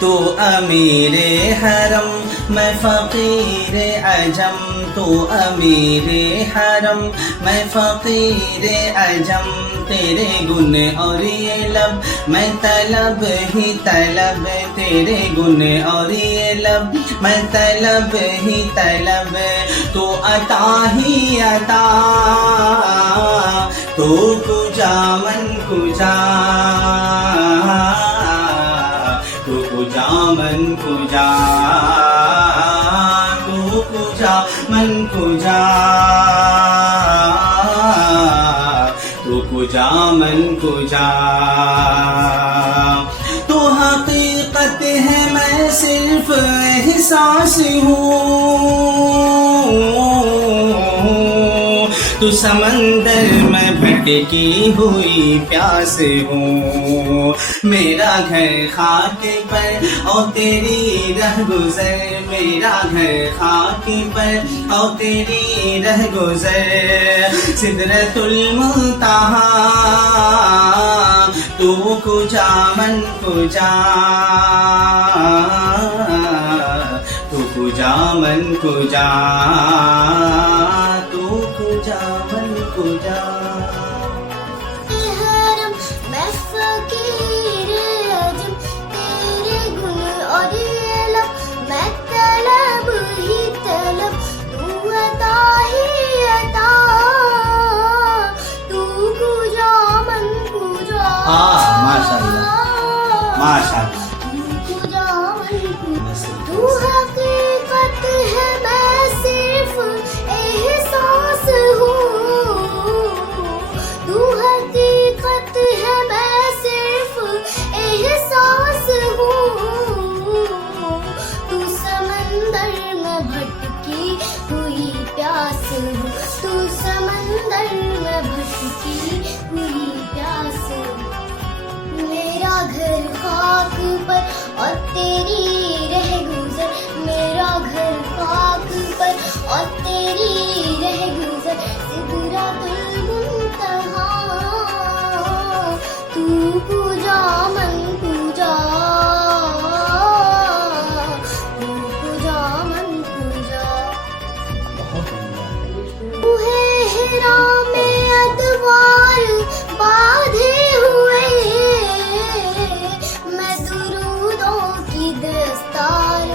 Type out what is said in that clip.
तू अमीरे हरम मैं फ़कीरे अजम, तू अमीरे हरम मैं फ़कीरे अजम, तेरे गुण और ये लब मैं तलब ही तलब, तेरे गुण और ये लब मैं तलब ही तलब, तू अता ही अता, तू कुजा मन कुजा, तू कुजा मन कुजा, तू कुजा मन कुजा, तू कुजा मन कुजा। तू हकीकत है मैं सिर्फ एहसास हूँ, तू समंदर में भटकी हुई प्यास हूँ, मेरा घर खाक पर और तेरी रह गुजर, मेरा घर खाक पर और तेरी रह गुजर, सिदरतुल मुंतहा तू कुजा मन कुजा, तू कुजा मन कुजा, तू कुजा मन कुजा। हरम मैं फकीर अजम, तेरे गुण और ये लब मैं तलब ही तलब, तू अता ही अता, तू कुजा मन कुजा। माशाअल्लाह माशाअल्लाह। तू कुजा मन कुजा, तू हकीकत है मैं सिर्फ एहसास हूँ, तू हकीकत है मैं सिर्फ एहसास हूँ, तू समंदर में भटकी हुई प्यास हूँ, तू समंदर में भटकी हुई प्यास हूँ, मेरा घर खाक पर और तेरी रह गुजर, मेरा घर खाक पर और तेरी रह गुजर, सिदरतुल मुंतहा तू कुजा मन कुजा, तू कुजा मन कुजा। तू है हिरा में अदवार बांधे हुए, मैं दुरूदों की दस्तार